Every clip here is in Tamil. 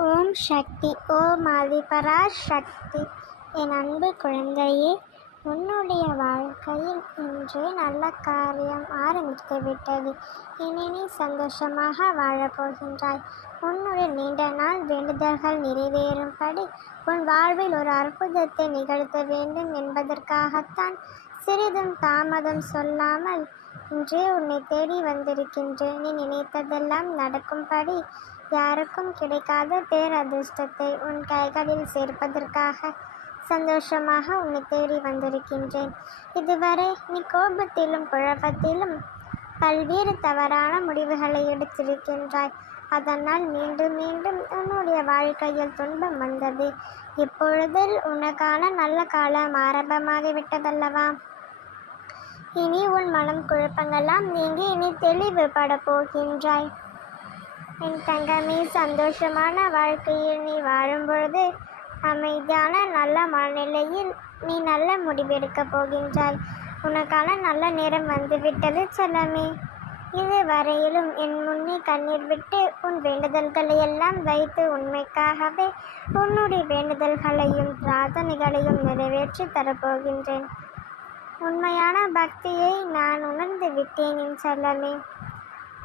ஓம் சக்தி ஓம் ஆதிபராசக்தி என் அன்பு குழந்தையே உன்னுடைய வாழ்க்கையில் இன்று நல்ல காரியம் ஆரம்பித்து விட்டது. இனி நீ சந்தோஷமாக வாழப்போகின்றாய் உன்னுடைய நீண்ட நாள் வேண்டுதல்கள் நிறைவேறும்படி உன் வாழ்வில் ஒரு அற்புதத்தை நிகழ்த்த வேண்டும் என்பதற்காகத்தான் சிறிதும் தாமதம் சொல்லாமல் இன்றே உன்னை தேடி வந்திருக்கின்றேன். நீ நினைத்ததெல்லாம் நடக்கும்படி யாருக்கும் கிடைக்காத பேரதிர்ஷ்டத்தை உன் கைகளில் சேர்ப்பதற்காக சந்தோஷமாக உன்னை தேடி வந்திருக்கின்றேன். இதுவரை நீ கோபத்திலும் குழப்பத்திலும் பல்வேறு தவறான முடிவுகளை எடுத்திருக்கின்றாய். அதனால் மீண்டும் மீண்டும் உன்னுடைய வாழ்க்கையில் துன்பம் வந்தது. இப்பொழுது உனக்கான நல்ல காலம் ஆரம்பமாகிவிட்டதல்லவா? இனி உன் மனம் குழப்பங்களாம் நீங்கி இனி தெளிவுபட போகின்றாய். என் தங்கமே சந்தோஷமான வாழ்க்கையில் நீ வாழும் பொழுது அமைதியான நல்ல மனநிலையில் நீ நல்ல முடிவெடுக்கப் போகின்றாய். உனக்கான நல்ல நேரம் வந்துவிட்டது செல்லமே. இதுவரையிலும் என் முன்னே கண்ணீர் விட்டு உன் வேண்டுதல்களை எல்லாம் வைத்து உண்மைக்காகவே உன்னுடைய வேண்டுதல்களையும் பிரார்த்தனைகளையும் நிறைவேற்றி தரப்போகின்றேன் உண்மையான பக்தியை நான் உணர்ந்து விட்டேன் என் செல்லமே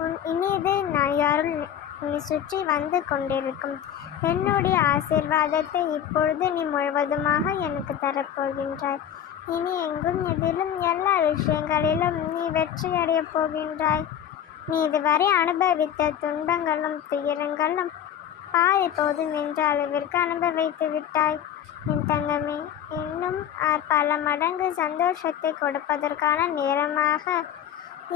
உன் இனிது நான் யாரும் உன்னை சுற்றி வந்து கொண்டிருக்கும். என்னுடைய ஆசீர்வாதத்தை இப்பொழுது நீ முழுவதுமாக எனக்கு தரப்போகின்றாய். இனி எங்கும் எதிலும் எல்லா விஷயங்களிலும் நீ வெற்றியடையப் போகின்றாய். நீ இதுவரை அனுபவித்த துன்பங்களும் துயரங்களும் பாதி போதும் என்ற அளவிற்கு அனுபவித்து விட்டாய். என் தங்கமே இன்னும் பல மடங்கு சந்தோஷத்தை கொடுப்பதற்கான நேரமாக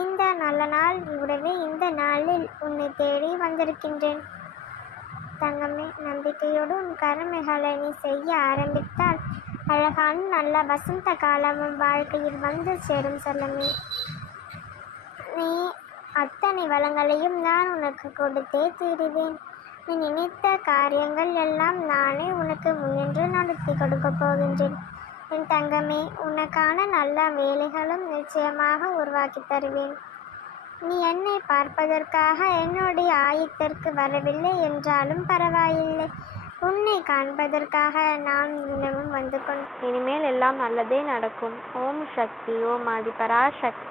இந்த நல்ல நாள் கூடவே இந்த நாளில் உன்னை தேடி வந்திருக்கின்றேன். தங்கமே நம்பிக்கையோடு உன் கருமைகளை நீ செய்ய ஆரம்பித்தால் அழகான நல்ல வசந்த காலமும் வாழ்க்கையில் வந்து சேரும் செல்லமே. நீ அத்தனை வளங்களையும் நான் உனக்கு கொடுத்தே தீருவேன். நீ நினைத்த காரியங்கள் எல்லாம் நானே உனக்கு முயன்று நடத்தி கொடுக்கப் போகின்றேன். என் தங்கமே உனக்கான நல்ல வேலைகளும் நிச்சயமாக உருவாக்கி தருவேன். நீ என்னை பார்ப்பதற்காக என்னுடைய ஆயத்திற்கு வரவில்லை என்றாலும் பரவாயில்லை. உன்னை காண்பதற்காக நான் தினமும் வந்து கொண்டு இனிமேல் எல்லாம் நல்லதே நடக்கும். ஓம் சக்தி ஓம் ஆதி பராசக்தி.